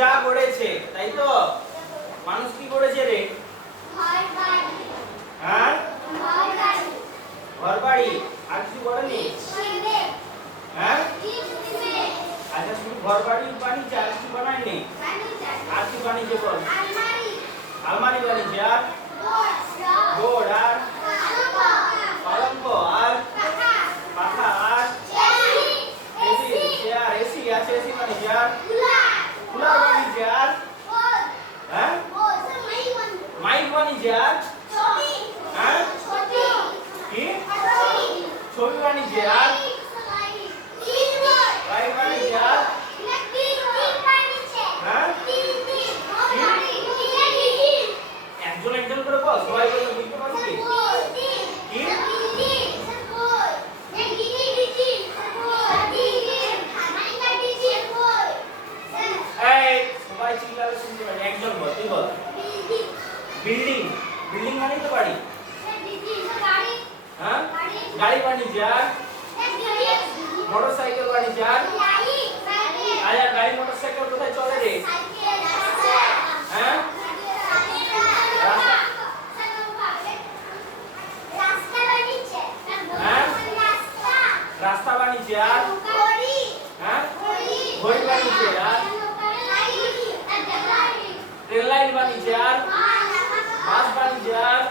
যা গড়েছে, তাই তো? মানুষ কি গড়েছে রে? হ্যাঁ, ঘর বাড়ি। আর কিছু গড়েনি? হ্যাঁ, আচ্ছা শুধু ঘর বাড়ি বানিয়েছে, আর কিছু বানায়নি? আর কি বানিয়েছে বল? আলমারি বানিয়েছে, আর বোর্ড, আর পালঙ্ক, আর পাখা, আর এসি, চেয়ার, এসি আছে, এসি বানিয়েছে, আর কুলার বানিয়েছে, আর হ্যাঁ মাইক বানিয়েছে, আর হ্যাঁ কি ছবি বানিয়েছে, আর লাইট বানিয়েছে, আর হ্যাঁ একজন একজন করে বল, সবাই বলে বুঝতে পারছি। কি এই সবাই চিল্লালে শুনতে পারি, একজন বল, তুই বল। বিল্ডিং, বিল্ডিং মানে তো বাড়ি। হ্যাঁ গাড়ি বানিয়েছে, আর মোটরসাইকেল বানিয়েছে, আর আচ্ছা গাড়ি মোটরসাইকেল কোথায় চলে রে? হ্যাঁ রাস্তা বানিয়েছে, আর হ্যাঁ ঘড়ি বানিয়েছে, আর রেল লাইন বানিয়েছে, আর বাস বানিয়েছে, আর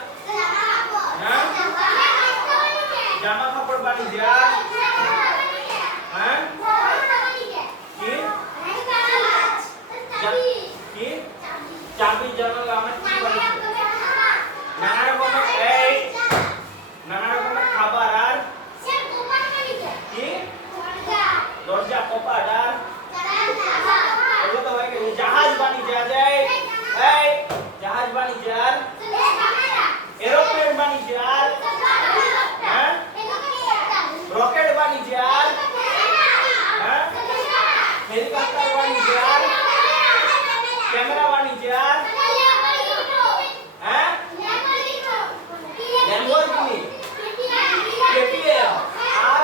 হ্যাঁ জামা কাপড় বানিয়েছে, আর হ্যাঁ কি চাবি, জানালা, আমার কি বানিয়েছে? নানা রকমের নানা রকমের খাবার, আর কি দরজা, কপাট, আর এগুলো তো হয়ে গেছে। জাহাজ বানিয়েছে, এই জাহাজ বানিয়েছে, আর এরোপ্লেন বানিয়েছে, আর হ্যাঁ রকেট বানিয়েছে, আর হ্যাঁ হেলিকপ্টার বানিয়েছে, আর ক্যামেরা বানিয়েছে, আর হ্যাঁ ল্যাম্বরগিনি, কেটিএম, আর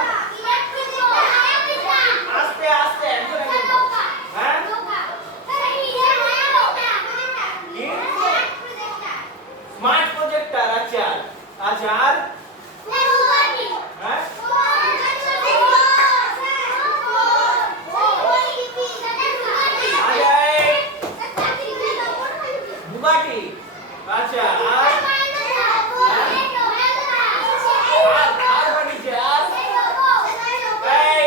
আস্তে আস্তে একজন একজন হ্যাঁ কি স্মার্ট প্রজেক্টর, আচ্ছা আচ্ছা, আর হ্যাঁ বুগাটি, আচ্ছা, আর বানিয়েছে, আর এই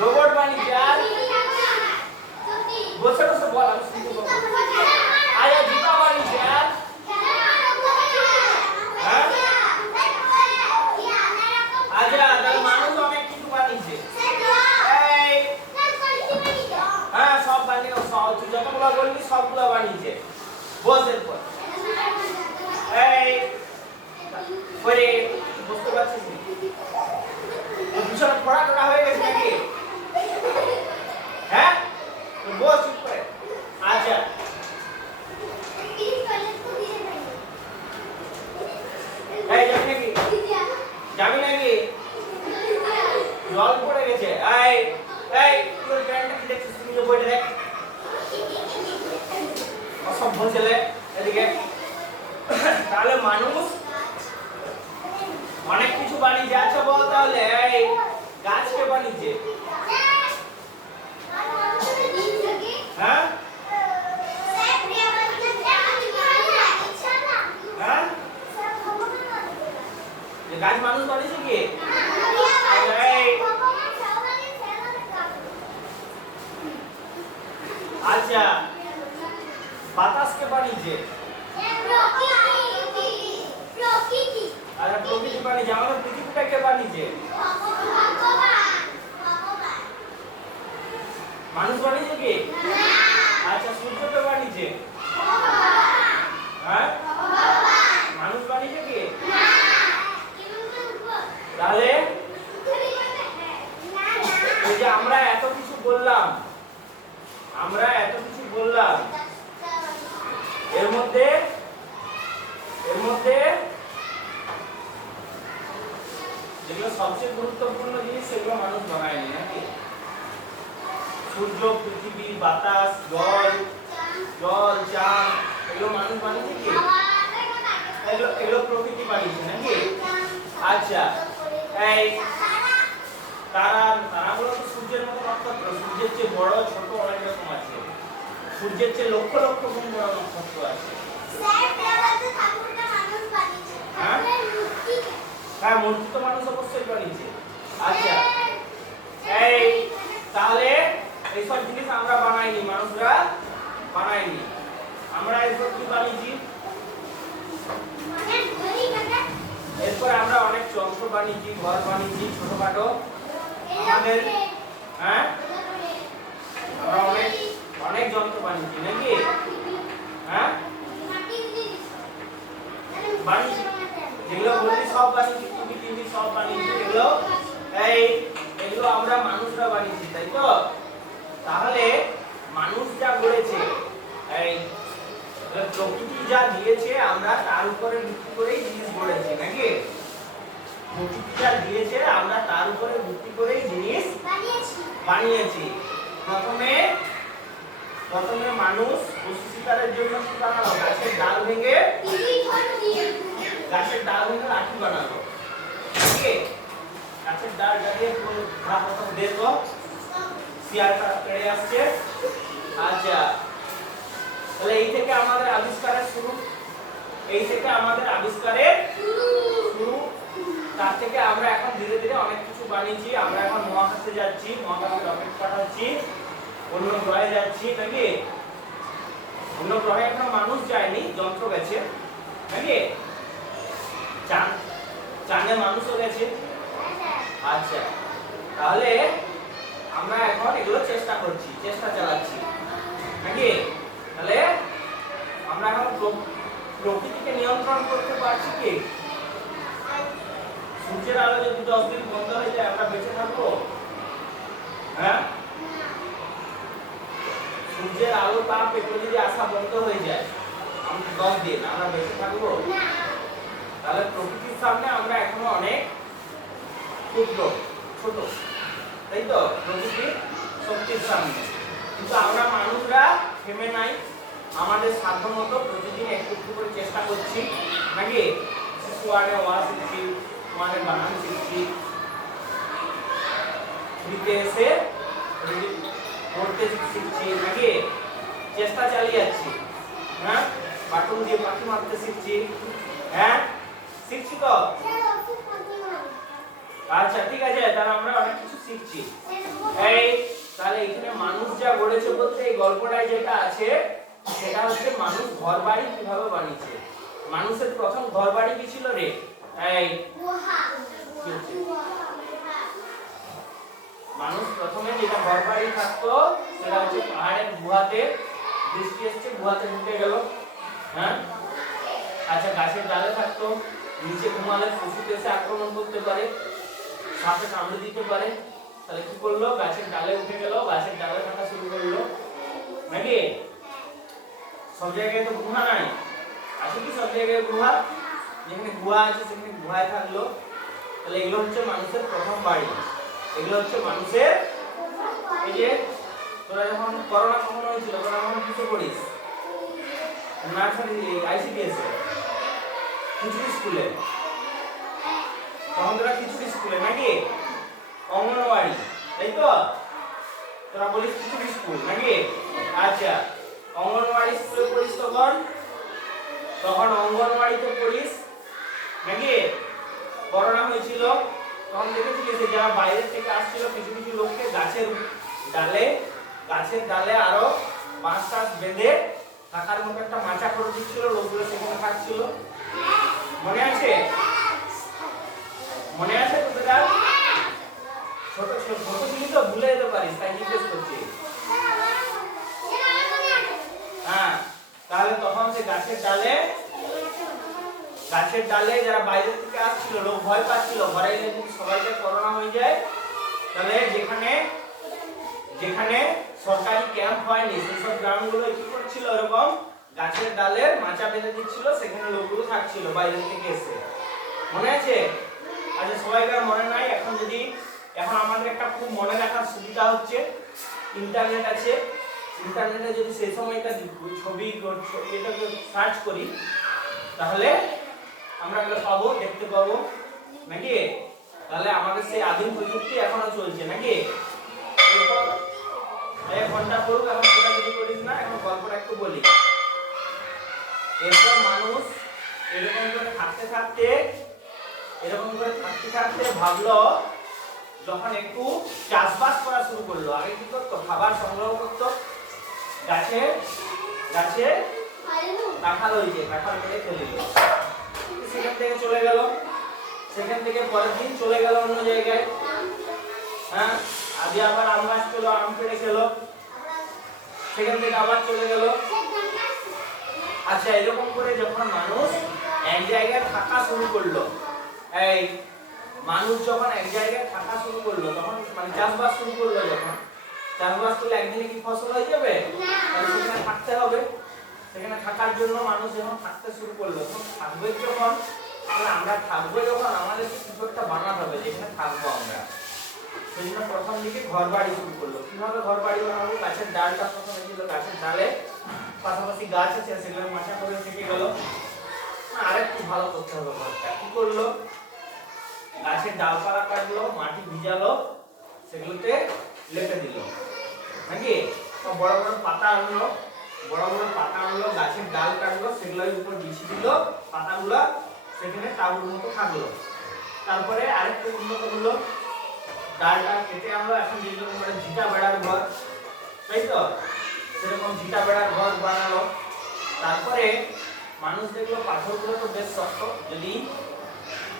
রোবট বানিয়েছে, আর বসে বসে বল, আমি শুনতে পাবো। আচ্ছা জুতা বানিয়েছে, আর হ্যাঁ আচ্ছা তাহলে মানুষ অনেক কিছু বানিয়েছে। এই হ্যাঁ সব বানিয়ে তুই যতগুলো বললি সবগুলো বানিয়েছে। বস এরপর এই করে বুঝতে পারছিস ভীষণ পড়া টড়া হয়ে গেছে নাকি? হ্যাঁ বস চুপ করে। আচ্ছা এই যাবি নাকি? জল পড়ে গেছে। এই এই তোর প্যান্টটা কি দেখছিস? তুমি তো বইটা দেখ, অসভ্য ছেলে। এদিকে তাহলে মানুষ অনেক কিছু বানিয়েছে। আচ্ছা বল তাহলে এই গাছকে বানিয়েছে, হ্যাঁ হ্যাঁ গাছ মানুষ বানিয়েছে কি? আচ্ছা বাতাসকে বানিয়েছে, আচ্ছা প্রকৃতি বানিয়েছে। আমাদের পৃথিবীটাকে বানিয়েছে মানুষ বানিয়েছে কি? আচ্ছা সূর্যকে বানিয়েছে, হ্যাঁ মানুষ বানিয়েছে কি? তাহলে এই যে আমরা এত কিছু বললাম, এর মধ্যে যেগুলো সবচেয়ে গুরুত্বপূর্ণ জিনিস সেগুলো মানুষ বানায়নি নাকি? সূর্য, পৃথিবী, বাতাস, জল, চাঁদ, এগুলো মানুষ বানিয়েছে কি? এগুলো প্রকৃতি বানিয়েছে নাকি? আচ্ছা, এই তারাগুলো তো সূর্যের মতো নক্ষত্র, সূর্যের চেয়ে বড় ছোট অনেক রকম আছে, সূর্যের চেয়ে লক্ষ লক্ষ গুণ বড় নক্ষত্র আছে। হ্যাঁ, মূর্তি তো মানুষ অবশ্যই বানিয়েছে। আচ্ছা, এই তাহলে এইসব জিনিস আমরা বানাইনি, মানুষরা বানাইনি, আমরা এইসব কি বানিয়েছি? এরপর আমরা অনেক যন্ত্র বানিয়েছি, ঘর বানিয়েছি ছোটখাটো আমাদের। হ্যাঁ, আমরা অনেক যন্ত্র বানিয়েছি নাকি? হ্যাঁ, বানিয়েছি, যেগুলো বলছি সব বানিয়েছি, টিভি সব বানিয়েছি, এগুলো আমরা মানুষরা বানিয়েছি, তাই তো? তাহলে মানুষ যা করেছে, এই প্রকৃতি যা দিয়েছে আমরা তার উপরে ভিত্তি করেই জিনিস গড়েছি নাকি? প্রকৃতি যা দিয়েছে আমরা তার উপরে ভিত্তি করেই জিনিস বানিয়েছি। প্রথমে মানুষ পশু শিকারের জন্য কি বানালো? গাছের ডাল ভেঙে লাঠি বানালো। গাছের ডাল দিয়ে দেখো শিয়ালটা পেড়ে আসছে। আচ্ছা, তাহলে এই থেকে আমাদের আবিষ্কারের শুরু, তার থেকে আমরা এখন ধীরে ধীরে অনেক কিছু বানিয়েছি। আমরা এখন মহাকাশে যাচ্ছি, মহাকাশে রকেট পাঠাচ্ছি, অন্য গ্রহে যাচ্ছি নাকি? অন্য গ্রহে এখনো মানুষ যায়নি, যন্ত্র গেছে নাকি? চাঁদে মানুষও গেছে। আচ্ছা, তাহলে আমরা এখন এগুলো চেষ্টা চালাচ্ছি নাকি? তাহলে আমরা এখন প্রকৃতিকে নিয়ন্ত্রণ করতে পারছি কি? সূর্যের আলো যদি 10 দিন বন্ধ হয়ে যায় আমরা বেঁচে থাকবো? হ্যাঁ, সূর্যের আলো তাপ এগুলো যদি আসা বন্ধ হয়ে যায় আমরা 10 দিন আমরা বেঁচে থাকবো? তাহলে প্রকৃতির সামনে আমরা এখনো অনেক ক্ষুদ্র, ছোট, তাই তো? প্রকৃতির শক্তির সামনে। কিন্তু আমরা মানুষরা থেমে নাই, আমাদের সাধ্যমতো প্রতিদিন একটু একটু করে চেষ্টা করছি নাকি? শিশু ওয়ানে ওয়া শিখছি, ওয়ানে বানান শিখছি, দিতে এসে পড়তে শিখছি নাকি? চেষ্টা চালিয়ে যাচ্ছি। হ্যাঁ, বাটন দিয়ে পাখি মারতে শিখছি। হ্যাঁ, শিখছি তো? আচ্ছা, ঠিক আছে, তাহলে আমরা অনেক কিছু শিখছি। তাহলে এখানে মানুষ যা গড়েছে বলতে এই গল্পটায় যেটা আছে সেটা হচ্ছে মানুষ ঘর বাড়ি কিভাবে বানিয়েছে। মানুষের প্রথম ঘর বাড়ি কি ছিল রে? মানুষ প্রথমে যেটা ঘর বাড়ি থাকতো সেটা হচ্ছে পাহাড়ের গুহাতে। বৃষ্টি এসছে, গুহাতে ঢুকে গেল। হ্যাঁ, আচ্ছা, গাছের ডালে থাকতো, নিচে ঘুমালে পশু এসে আক্রমণ করতে পারে, সাপে কামড়ে দিতে পারে। তাহলে কি করলো? গাছের ডালে উঠে গেল, গাছের ডালে থাকা শুরু করলো নাকি? সব জায়গায় তো গুহা নাই, আছে কি সব জায়গায় গুহা? যেখানে গুহা আছে সেখানে গুহায় থাকলো। তাহলে এগুলো হচ্ছে মানুষের প্রথম বাড়ি, এগুলো হচ্ছে মানুষের। এই যে তোরা যখন করোনা কখনো হয়েছিল, তোরা যখন কিছু করিস নার্সারি আইসিডিএস খিচুড়ি স্কুলে, তখন তোরা খিচুড়ি স্কুলে নাকি? অঙ্গনওয়াড়ি, তাই তো? তোরা বলিস খিচুড়ি স্কুল নাকি? আচ্ছা, অঙ্গনওয়াড়ি স্কুলে পড়িস তখন অঙ্গনওয়াড়িতে পড়িস নাকি? করোনা হয়েছিল তখন দেখেছিলিস যারা বাইরে থেকে আসছিল কিছু কিছু লোককে গাছের ডালে আরো বাঁশ টাস বেঁধে থাকার মতো একটা মাচা করে দিচ্ছিল, লোকগুলো সেখানে থাকছিল। মনে আছে? মনে আছে তোদের? ছোট ছিলি তো, ভুলে যেতে পারিস, তাই জিজ্ঞেস করছি। হ্যাঁ, তাহলে তখন সে গাছের ডালে যারা বাইরে থেকে আসছিল, লোক ভয় পাচ্ছিল, ঘরে এলে যদি সবাইকে করোনা হয়ে যায়, তাহলে যেখানে সরকারি ক্যাম্প হয়নি সেসব গ্রামগুলো কি করছিল, এরকম গাছের ডালের মাচা বেঁধে দিচ্ছিল, সেখানে লোকগুলো থাকছিল বাইরে থেকে এসে। মনে আছে? আচ্ছা, সবাইকার মনে নাই। এখন যদি এখন আমাদের একটা খুব মনে রাখার সুবিধা হচ্ছে ইন্টারনেট আছে, ইন্টারনেটে যদি সেই সময়টা ছবি এটাকে সার্চ করি তাহলে আমরা এগুলো পাবো, দেখতে পাবো নাকি। তাহলে আমাদের সেই আদিম প্রযুক্তি এখনো চলছে নাকি। এরপর এক ঘন্টা পড়ুক, এখন সেটা যদি করিস না, এখন গল্পটা একটু বলি। এরপর মানুষ এরকম করে থাকতে থাকতে ভাবলো যখন একটু চাষবাস করা শুরু করলো। আগে কি করতো, খাবার সংগ্রহ করতো, গাছে কাঁঠাল হয়েছে, কাঁঠাল করে ফেলে দিল, সেখান থেকে চলে গেল, সেখান থেকে পরের দিন চলে গেল অন্য জায়গায়, হ্যাঁ আগে আবার আম গাছ পেলো, আম পেড়ে খেলো, সেখান থেকে আবার চলে গেল। আচ্ছা, এরকম করে যখন মানুষ এক জায়গায় থাকা শুরু করলো, এই মানুষ যখন এক জায়গায় থাকা শুরু করলো, তখন মানে চাষবাস শুরু করলো, যখন চাষবাস করলে একদিনে কি ফসল হয়ে যাবে, সেখানে থাকতে হবে। সেখানে থাকার জন্য মানুষ যখন থাকতে শুরু করলো, তখন থাকবে যখন, আমরা থাকবো যখন, আমাদের কিছু একটা বানাতে হবে যেখানে থাকবো আমরা। সেই জন্য প্রথম দিকে ঘর বাড়ি শুরু করলো। কিভাবে ঘর বাড়ি বানাবো, গাছের ডালটা প্রথমে ছিল, গাছের ডালে পাশাপাশি গাছ আছে, সেগুলো মাচা করে থেকে গেল। আরেকটু ভালো করতে হবে ঘরটা। কি করলো, গাছের ডালপালা কাটলো, মাটি ভিজালো, সেগুলোতে লেপে দিল নাকি। বড় বড় পাতা আনলো, গাছের ডাল কাটলো, সেগুলোর উপর বিছিয়ে দিল পাতাগুলো, সেখানে তাঁবুর মতো থাকলো। তারপরে আরেকটু উন্নত হলো, ডালটা কেটে আনলো, এখন যেগুলো আমরা ঝিটা বেড়ার ঘর, তাই তো, সেরকম ঝিটা বেড়ার ঘর বানালো। তারপরে মানুষ দেখলো পাথরগুলো তো বেশ শক্ত, যদি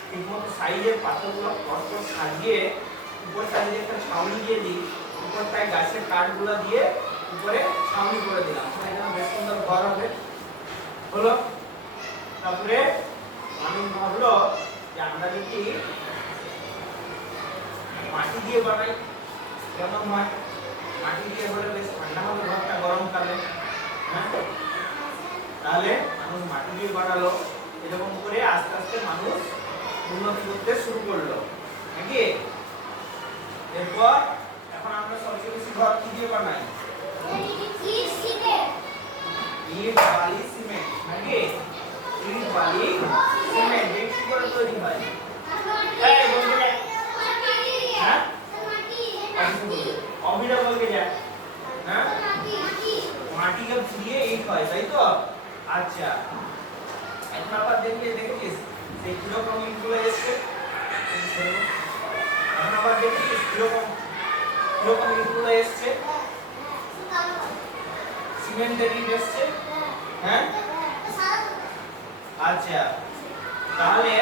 ঠিকমতো সাইজের পাথরগুলো কষ্ট সাজিয়ে উপরটা যদি একটা ছাউনি দিয়ে দিই, উপরটায় গাছের কাঠগুলো দিয়ে উপরে ছাউনি করে দিলাম, সেটা বেশ সুন্দর ঘর হবে, হলো। তারপরে মানুষ ভাবলো যে আমরা যদি মাটি দিয়ে বানাই কেমন হয়, মাটি দিয়ে হলে বেশ ঠান্ডা হবে ঘরটা গরমকালে, হ্যাঁ। তাহলে মানুষ মাটি দিয়ে বানালো। এরকম করে আস্তে আস্তে মানুষ উন্নতি করতে শুরু করলো নাকি। এরপর এখন আমরা সবচেয়ে বেশি ঘর কি দিয়ে বানাই, ইট বালি সিমেন্ট নাকি। ইট বালি সিমেন্ট কি করে তৈরি হয়, এই বন্ধুরা, হ্যাঁ অভিরা বলতে যা, হ্যাঁ মাটিকে ফুরিয়ে ইট হয়, তাই তো। আচ্ছা, এখন আবার দেখেছিস সেই কিরকম ইটগুলো এসছে, এখন আবার দেখেছিস কিরকম ইটগুলো এসছে, সিমেন্টের ইট এসছে, হ্যাঁ। আচ্ছা, তাহলে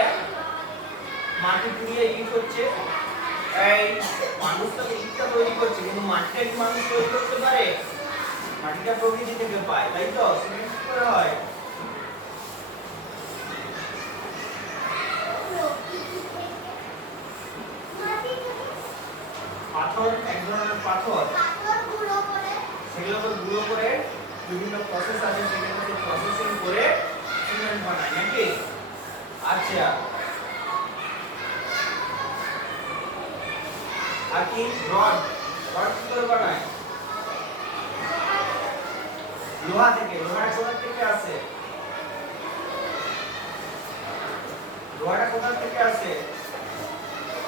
মাটি পুড়িয়ে ইট হচ্ছে, এই মানুষ তো ইটটা তৈরি করছে, কিন্তু মাটিটা কি মানুষ তৈরি করতে পারে, মাটিটা প্রকৃতি থেকে পায়, তাই তো। সিমেন্ট কি করে হয়, পাথর, এক ধরনের পাথর, সেগুলোকে গুঁড়ো করে বিভিন্ন প্রসেস আছে, সেগুলোকে প্রসেসিং করে সিমেন্ট বানায় নাকি। আচ্ছা, আর কি রড কি করে বানায়, লোহা থেকে। লোহাটা কোথা থেকে আসে,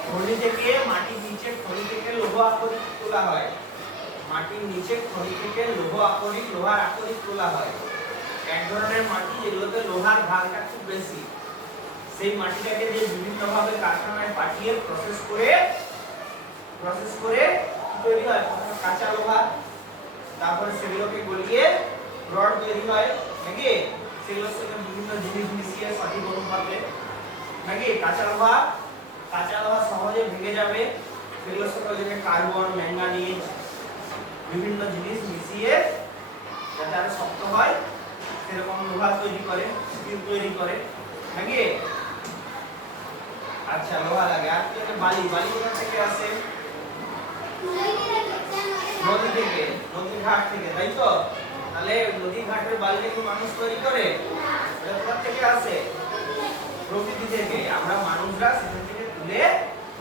খনি থেকে, মাটির নিচে খনি থেকে লৌহ আকরিক তোলা হয়, মাটির নিচে খনি থেকে লোহার আকরিক তোলা হয়। এক ধরনের মাটি যেগুলোতে লোহার ভাগটা খুব বেশি, সেই মাটিটাকে যে বিভিন্নভাবে কারখানায় পাঠিয়ে প্রসেস করে তৈরি হয়, প্রথমে কাঁচা লোহা, তারপরে সেগুলোকে গলিয়ে রড তৈরি হয় নাকি। সেগুলোর সঙ্গে বিভিন্ন জিনিস মিশিয়ে সঠিক অনুপাতে নাকি। কাঁচা লোহা সহজে ভেঙে যাবে, সেগুলোর সঙ্গে কার্বন, ম্যাঙ্গানিজ, বিভিন্ন জিনিস মিশিয়ে যাতে আরো শক্ত হয়, সেরকম লোহা তৈরি করে, স্টিল তৈরি করে নাকি। আচ্ছা, লোহা লাগে। আর কি বালি কোথা থেকে আসে, নদী থেকে, নদী ঘাট থেকে, তাই তো। তাহলে নদী ঘাটের বালিটা কি মানুষ তৈরি করে, এটা কোথা থেকে আসে, প্রকৃতি থেকে। আমরা মানুষরা সেখান থেকে তুলে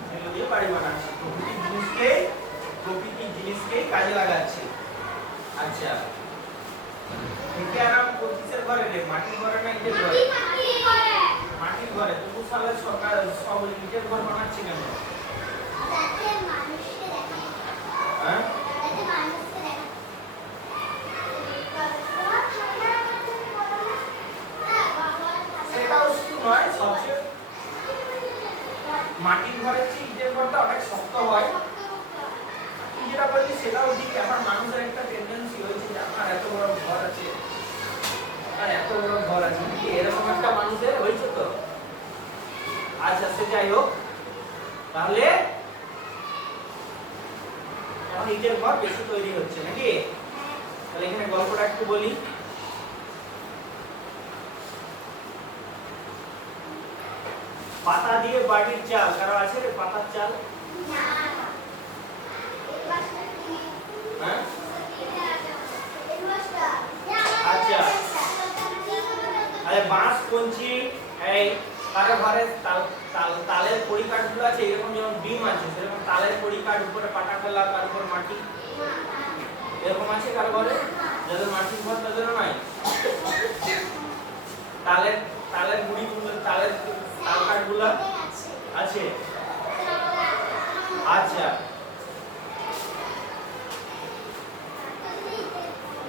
সেগুলো দিয়ে বাড়ি বানাচ্ছি, প্রকৃতি জিনিসকে কাজে লাগাচ্ছে। আচ্ছা একে আরাম কিসের ঘরে রে? মাটির ঘরে না ইটের ঘরে? মাটির ঘরে। তবু সালে সরকার সব ইটের ঘর বানাচ্ছে কেন? হ্যাঁ সেটাও শুধু নয়, সবচেয়ে মাটির ঘরের চেয়ে ইটের ঘরটা অনেক শক্ত হয়। তুই যেটা বললি সেটাও ঠিক। এখন মানুষের একটা টেন্ডেন্সি হয়েছে যে আমার এত বড় ঘর আছে, আর এত বড় ঘর আছে, কি এরকম একটা মানুষের হয়েছে তো। আচ্ছা সে যাই হোক, তাহলে এখন ইটের ঘর বেশি তৈরি হচ্ছে নাকি? তাহলে এখানে গল্পটা একটু বলি। পাতা দিয়ে বাড়ির চাল, কারো আছে রে পাতার চাল? হ্যাঁ আচ্ছা আরে বাঁশ কঞ্চি, এই কারো ঘরে তালের পরিকাঠগুলো আছে, এরকম যেমন ডিম আছে সেরকম তালের পরিকাঠ, উপরে পাটা ফেলা, তার উপর মাটি, এরকম আছে কারো ঘরে? যাদের মাটির ঘর তাদেরও নাই? তালের মুড়িগুলো, তালের তাল কাঠগুলো আছে? আচ্ছা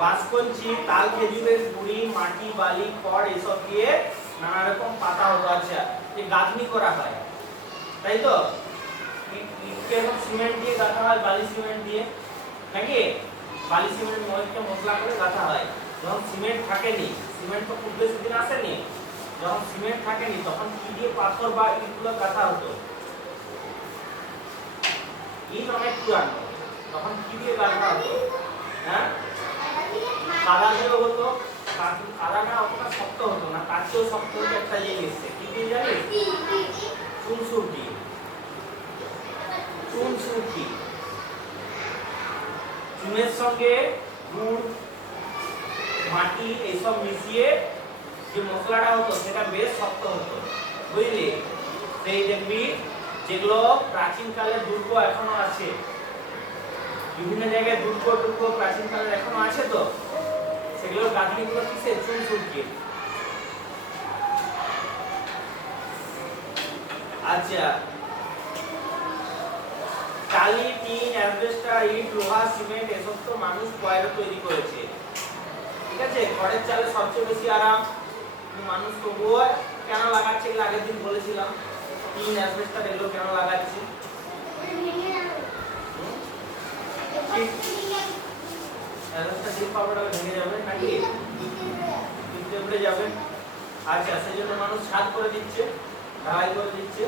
বাঁশকঞ্চি, তাল, খেজুরের গুড়ি, মাটি, বালি, খড় এসব দিয়ে নানা রকম পাতা হতো। আচ্ছা এই গাঁথনি করা হয় তাই তো? সিমেন্ট দিয়ে গাঁথা হয়, বালি সিমেন্ট দিয়ে নাকি? বালি সিমেন্ট মধ্যে মশলা করে গাঁথা হয়। যখন সিমেন্ট থাকেনি, সিমেন্ট তো খুব বেশি দিন আসেনি, যখন সিমেন্ট থাকেনি তখন কি দিয়ে পাথর বা ইটগুলো গাঁথা হতো? ইট অনেক পুরানো, তখন কি দিয়ে গাঁথা হতো? হ্যাঁ কাদা দিয়ে হতো। কাদা না অতটা শক্ত হতো না, তার চেয়েও শক্ত হতো একটা জিনিস, কি দিয়ে জানিস? চুনসুরকি। চুনসুরকি, চুনের সঙ্গে গুড়, মাটি এইসব মিশিয়ে যে মশলাটা হতো সেটা বেশ শক্ত হতো, বুঝলি? সেই দেখবি যেগুলো প্রাচীন কালের দুর্গ এখনো আছে, বিভিন্ন জায়গায় দুর্গ প্রাচীন কালের এখনো আছে তো, সেগুলোর গাঁথনিগুলো কিসে? চুনসুরকি। আচ্ছা টালি, টিন, অ্যাসবেস্টস, ইট, লোহা, সিমেন্ট এসব তো মানুষ কয়লা তৈরি করেছে, ঠিক আছে? খড়ের চালে সবচেয়ে বেশি আরাম, মানুষ তবুও কেন লাগাচ্ছে? এগুলো আগের দিন বলেছিলাম। টিন, অ্যাসবেস্টস এগুলো কেন লাগাচ্ছে? অ্যাসবেস্টস দিয়ে পাউডার ভেঙে যাবে নাকি? উড়ে যাবে। আচ্ছা সেই জন্য মানুষ ছাদ করে দিচ্ছে, ঢালাই করে দিচ্ছে।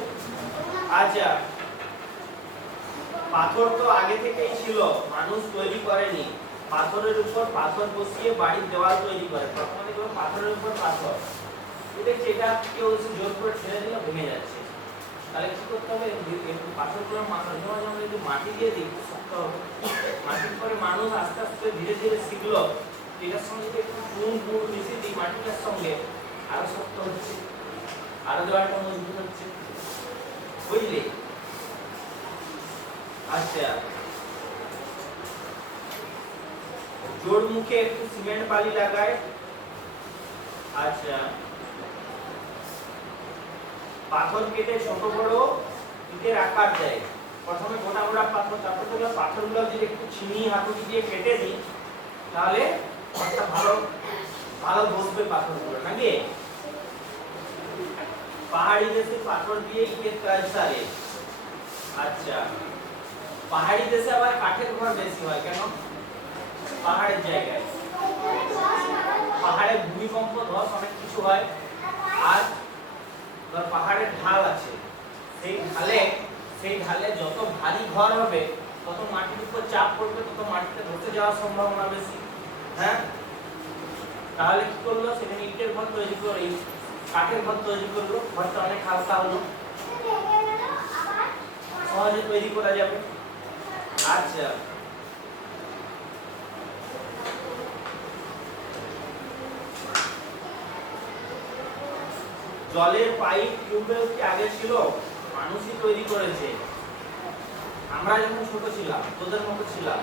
আচ্ছা পাথর তো আগে থেকেই ছিল, মানুষ তৈরি করেনি। পাথরের উপর পাথর বসিয়ে বাড়ির দেওয়াল তৈরি করে, প্রথমে দেখো পাথরের উপর পাথর, এটা কেউ জোর করে ছেড়ে দিলে ভেঙে যাচ্ছে। তাহলে কি করতে হবে? পাথরগুলো মাঝে মাঝে আমরা যদি মাটি দিয়ে দিই শক্ত হবে। মাটির পরে মানুষ আস্তে আস্তে ধীরে ধীরে শিখলো এটার সঙ্গে যদি একটু চুন গুড় মিশিয়ে দিই মাটিটার সঙ্গে, আরো শক্ত হচ্ছে, আরো দেওয়ালটা মজবুত হচ্ছে, বুঝলি? আচ্ছা জোড় মুখে একটু সিমেন্ট বালি লাগায়। আচ্ছা পাথর কেটে ছোট বড় ইটের আকার দেয়, প্রথমে গোটা গোটা পাথর, তারপর তো পাথরগুলো যদি একটু ছিনি হাতুড়ি দিয়ে কেটে দিই তাহলে একটা ভালো ভালো বসবে পাথরগুলো নাকি? পাহাড়ি দেশে পাথর দিয়ে ইটের কাজ সারে। আচ্ছা পাহাড়ি দেশে আবার কাঠের ঘর বেশি হয় কেন? পাহাড়ের জায়গায় পাহাড়ে ভূমিকম্প, ধস অনেক কিছু হয়, আর পাহাড়ের ঢাল আছে, সেই ঢালে যত ভারী ঘর হবে তত মাটির উপর চাপ পড়বে, তত মাটিতে ধসে যাওয়ার সম্ভাবনা বেশি। হ্যাঁ তাহলে কি করলো? সেখানে ইটের ঘর তৈরি করে, কাঠের ঘর তৈরি করলো, ঘরটা অনেক হালকা হলো, সহজে তৈরি করা যাবে। আচ্ছা জলের পাইপ, টিউবওয়েল কি আগে ছিল? মানুষই তৈরি করেছে। আমরা যখন ছোট ছিলাম তোদের মতো ছিলাম,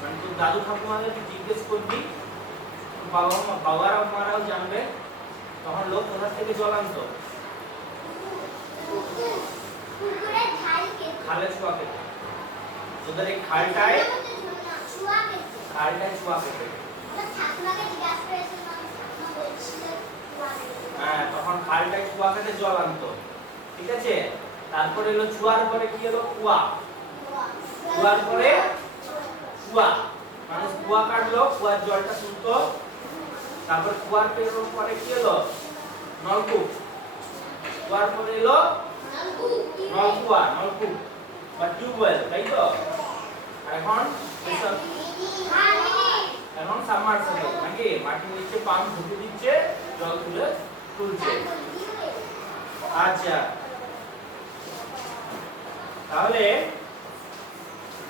মানে তোর দাদু ঠাকুমাদেরকে জিজ্ঞেস করবি, বাবারা মারাও জানবে, তখন লোক কোথা থেকে জল আনতো? খালে ছোঁয়া পেতে। তোদের এই খালটায় ছোঁয়া পেতে। হ্যাঁ, তখন খালটায় ছোঁয়া পেতে জল আনতো, ঠিক আছে। তারপরে এলো চুয়ার পরে কি এলো? কুয়া। কুয়ার পরে কুয়া, মানুষ কুয়া কাটলো, কুয়ার জলটা তুলতো। তারপর কুয়ার পরে কি এলো? নলকূপ। কুয়ার পরে এলো নলকুয়া, নলকূপ বা টিউবওয়েল, তাই তো। এখন সাবমার্সিবল নাকি মাটির নিচে পাম্প ঢুকে দিচ্ছে, জল তুলছে। আচ্ছা, তাহলে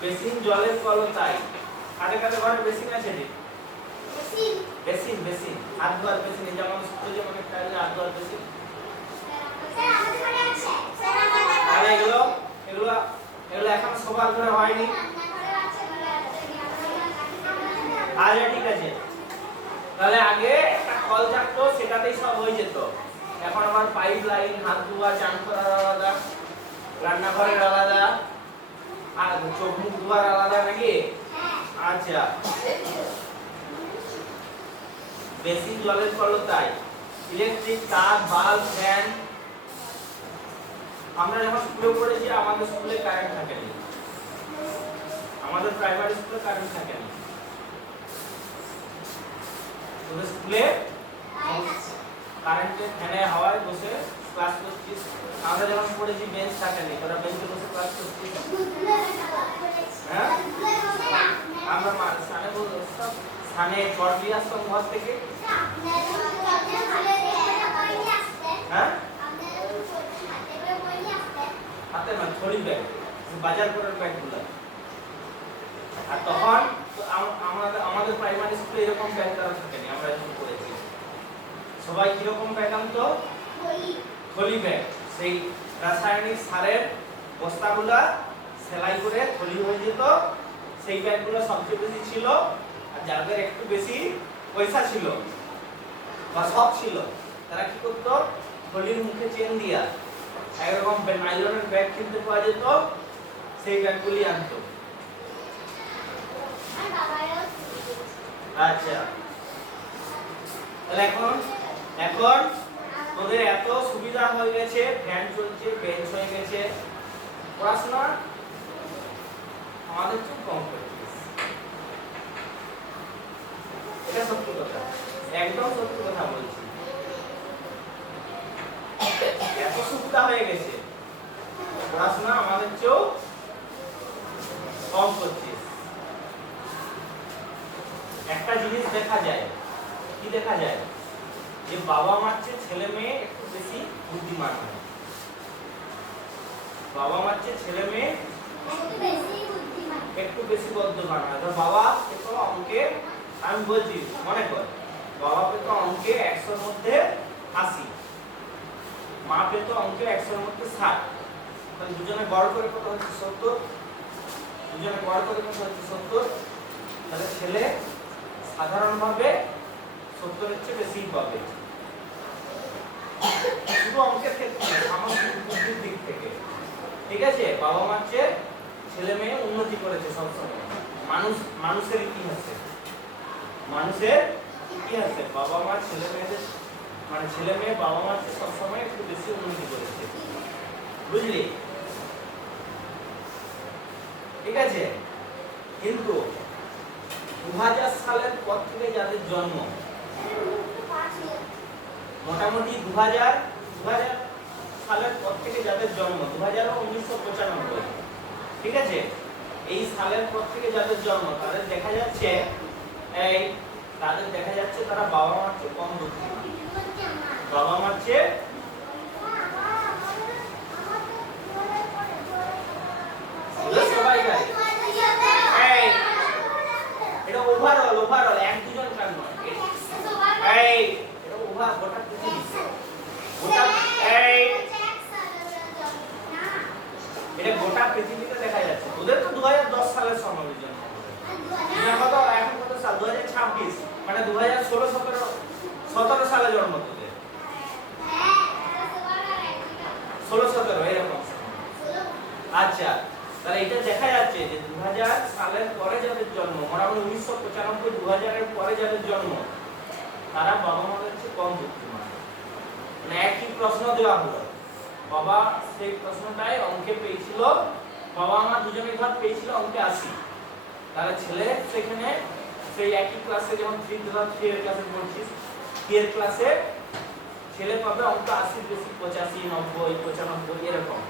বেসিন জলের কল তাই। কাদের কাদের ঘরে বেসিন আছে? বেসিন হাত ধোয়ার বেসিন, যেমন স্কুলে যেমন একটা হাত ধোয়ার বেসিন। আরে এগুলো এখন সবার ঘরে হয়নি। আচ্ছা, ঠিক আছে। তাহলে আগে একটা কল থাকতো, সেটাতেই সব হয়ে যেত। এখন আবার পাইপ লাইন, হাত ধোয়া, চান করার আলাদা, রান্নাঘরের আলাদা, আর চোখ মুখ ধোয়ার আলাদা, নাকি? আচ্ছা, বেসিন জলের কল তাই। ইলেকট্রিক তার, বাল্ব, ফ্যান। আমরা যখন স্কুলে পড়েছি আমাদের স্কুলে কারেন্ট থাকেনি, আমাদের প্রাইমারি স্কুলে কারেন্ট থাকেনি। তোদের স্কুলে কারেন্টে ফ্যানে হাওয়ায় বসে ক্লাস করছিস। আমরা যখন পড়েছি বেঞ্চ থাকেনি, তোরা বেঞ্চে বসে ক্লাস করছিস। হ্যাঁ, আমরা স্থানে চট দিয়ে আসতাম ঘর থেকে। হ্যাঁ, হাতে না, থলি ব্যাগ, বাজার করার ব্যাগগুলো। আর তখন আমাদের প্রাইমারি স্কুলে এরকম ব্যাগ করা থাকেনি, আমরা যখন পড়েছি। সবাই কিরকম ব্যাগ আনতো? থলি ব্যাগ। সেই রাসায়নিক সারের বস্তাগুলা সেলাই করে থলি হয়ে যেত, সেই ব্যাগগুলো সবচেয়ে বেশি ছিল। আর যাদের একটু বেশি পয়সা ছিল বা সব ছিল, তারা কি করতো? থলির মুখে চেন দিয়া একরকম নাইলনের ব্যাগ কিনতে পাওয়া যেত, সেই ব্যাগগুলি আনতো। আচ্ছা, তাহলে এখন তোদের এত সুবিধা হয়ে গেছে, ফ্যান চলছে, বেঞ্চ হয়ে গেছে, পড়াশোনা আমাদের খুব কম করছিস। এটা সত্যি কথা, একদম সত্যি কথা বলছি। এত সুবিধা হয়ে গেছে, পড়াশোনা আমাদের চেয়েও কম করছিস। একটা জিনিস দেখা যায়, কি দেখা যায়? যে বাবা মার চেয়ে ছেলে মেয়ে একটু বেশি বুদ্ধিমান হয়। বাবা মার চেয়ে ছেলে মেয়ে একটু বেশি বুদ্ধিমান হয়। বাবা পেত অঙ্কে, আমি বলছি মনে কর, বাবা পেত অঙ্কে 100-র মধ্যে 80, মা পেত অঙ্কে 100-র মধ্যে 60। তাহলে দুজনে গড় করে কত হচ্ছে? 70। দুজনে গড় করে কত হচ্ছে? 70। তাহলে ছেলে সাধারণভাবে 70-এর চেয়ে বেশি পাবে, শুধু অঙ্কের ক্ষেত্রে, সামাজিক বুদ্ধির দিক থেকে। ঠিক আছে, বাবা মার চেয়ে ছেলে মেয়ে উন্নতি করেছে সবসময়। মানুষের ইতিহাসে বাবা মার ছেলে মেয়েদের, মানে ছেলে মেয়ে বাবা মার চেয়ে সবসময় একটু বেশি উন্নতি করেছে, বুঝলি? ঠিক আছে, কিন্তু 2000 সালের পর থেকে যাদের জন্ম, মোটামুটি 2000 সালের পর থেকে যাদের জন্ম, 2000 ও 1995, ঠিক আছে, এই সালের পর থেকে যাদের জন্ম, তাদের দেখা যাচ্ছে তারা বাবা মার চেয়ে কম বুদ্ধিমান। বাবা মার চেয়ে সবাই গায়। এটা ওভারঅল এক দুজন কার নয়, এটা ওভার গোটা পৃথিবী, এটা গোটা পৃথিবীতে দেখা মানে 2016 17 সালে জন্ম তোদের। 16 17 এরকম। আচ্ছা, তাহলে এটা দেখা যাচ্ছে যে 2000 সালের পরে যাদের জন্ম, মোটামুটি 1995 2000 এর পরে যাদের জন্ম, তারা বাবা মাদের চেয়ে কম বুদ্ধিমান। মানে একই প্রশ্ন দেওয়া হলো, বাবা সেই প্রশ্নটাই অঙ্কে পেয়েছিল, বাবা মা দুজনেই ধর পেয়েছিল অঙ্কে 80, তাহলে ছেলে সেখানে সেই একই ক্লাসে, যেমন 3 এর ক্লাসে পড়ছিস, 3 এর ক্লাসে ছেলে পাবে অঙ্ক 80 বেশি 85 90 95 এরকম,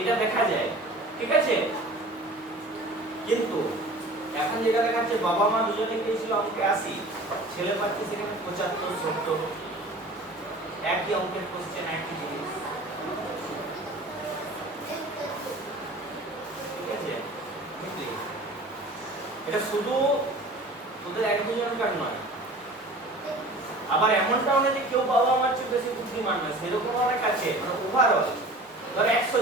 এটা দেখা যায়, ঠিক আছে। কিন্তু এখন যেটা দেখাচ্ছে বাবা মা দুজনেই পেয়েছিল অঙ্কে 80, ছেলে পাচ্ছে সেখানে 75 70, একই অঙ্কের কোশ্চেন, একই জিনিস, ঠিক আছে। বুঝলি, এটা শুধু তোদের এক দুজনকার নয়, আবার এমনটাও নয় যে কেউ বাবা মার চেয়ে বেশি বুদ্ধিমান নয়, সেরকম অনেক আছে। মানে ওভারঅল ধর 100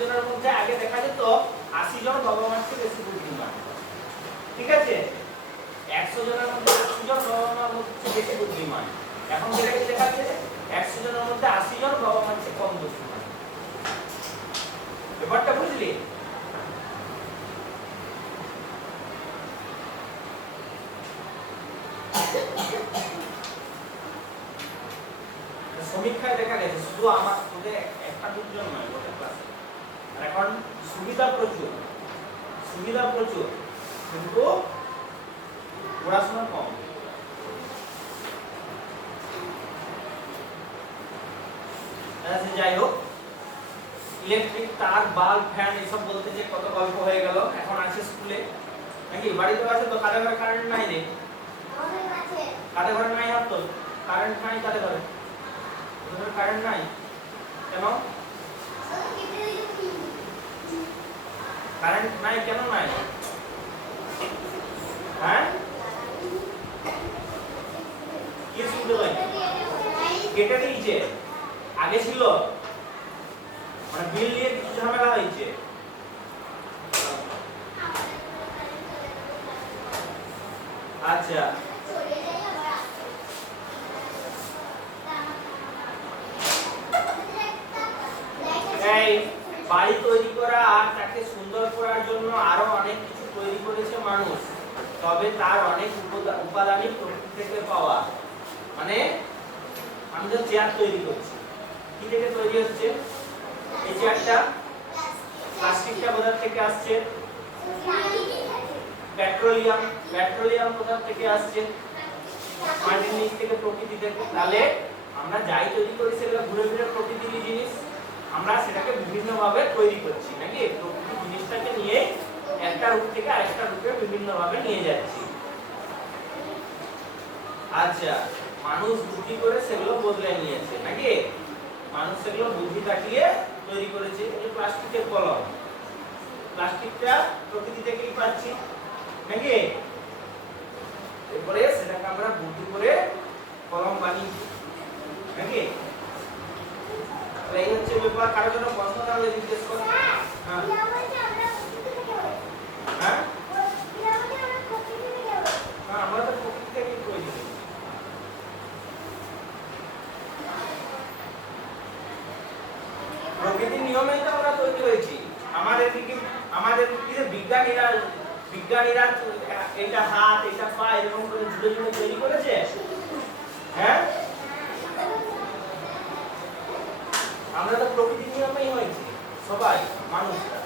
জনের মধ্যে আগে দেখা যেত 80 জন বাবা মার চেয়ে বেশি বুদ্ধিমান, ঠিক আছে। 100 জনের মধ্যে 80 জন বাবা মার চেয়ে বেশি বুদ্ধিমান, এখন যেটা দেখা যাচ্ছে 100 জনের মধ্যে 80 জন বাবা মার চেয়ে কম বুদ্ধিমান। ব্যাপারটা বুঝলি? সমীক্ষায় দেখা গেছে শুধু আমার তোদের একটা দুজন নয়, গোটা ক্লাসে। এখন সুবিধা প্রচুর কিন্তু পড়াশোনা কম। যাই হোক, ইলেকট্রিক তার, বাল্ব, ফ্যান এসব বলতে যে কত গল্প হয়ে গেল। এখন আছে স্কুলে নাকি বাড়িতে আছে তো, কাদের ঘরে কারেন্ট নাই রে? কাদের ঘরে নাই? আর তো কারেন্ট নাই কাদের ঘরে? কারেন্ট নাই কেন? কারেন্ট নাই কেন নাই? হ্যাঁ, কি শুনতে পাই? কেটে দিয়েছে, আগে ছিল, মানে বিল নিয়ে কিছু ঝামেলা হয়েছে। আচ্ছা, এই বাড়ি তৈরি করা আর তাকে সুন্দর করার জন্য আরো অনেক কিছু তৈরি করেছে মানুষ, তবে তার অনেক উপাদানই প্রকৃতি থেকে পাওয়া। মানে আমি যে চেয়ার তৈরি করছি, কি থেকে তৈরি হচ্ছে? এই চেয়ারটা প্লাস্টিকটা কোথা থেকে আসছে? পেট্রোলিয়াম কোথা থেকে আসছে? মাটির নিচ থেকে, প্রকৃতি থেকে। তাহলে আমরা যাই তৈরি করি সেগুলো ঘুরে ফিরে প্রকৃতিরই জিনিস, আমরা সেটাকে বিভিন্ন ভাবে তৈরি করছি নাকি? প্রকৃতির জিনিসটাকে নিয়ে একটা রূপ থেকে আরেকটা রূপে বিভিন্ন ভাবে নিয়ে যাচ্ছি। আচ্ছা, মানুষ বুদ্ধি করে সেগুলো বদলে নিয়েছে নাকি? মানুষ সেগুলো বুদ্ধি খাটিয়ে তৈরি করেছে। এই প্লাস্টিকের কলম, প্লাস্টিকটা প্রকৃতি থেকেই পাচ্ছি নাকি? এরপরে সেটাকে আমরা বুদ্ধি করে কলম বানিয়েছি নাকি? এই হচ্ছে ব্যাপার। কারো জন্য প্রশ্ন থাকলে জিজ্ঞেস করো। হ্যাঁ হ্যাঁ, আমরা তো প্রকৃতি থেকে তৈরি করি। প্রকৃতির নিয়মেই তো আমরা তৈরি হয়েছি। আমাদের কি বিজ্ঞানীরা এটা হাত, এটা পা এরকম করে জুড়ে জুড়ে তৈরি করেছে? হ্যাঁ, আমরা তো প্রকৃতির নিয়মেই হয়েছি সবাই, মানুষরা।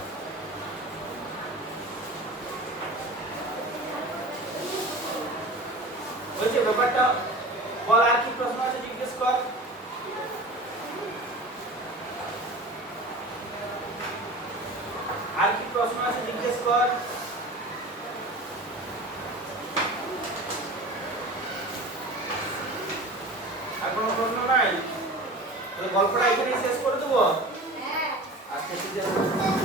হয়েছে ব্যাপারটা? বল, আর কি প্রশ্ন আছে জিজ্ঞেস কর। আর কি প্রশ্ন আছে জিজ্ঞেস কর। আর কোনো প্রশ্ন নাই? তাহলে গল্পটা এখানেই শেষ করে দেবো। আচ্ছা, ঠিক আছে।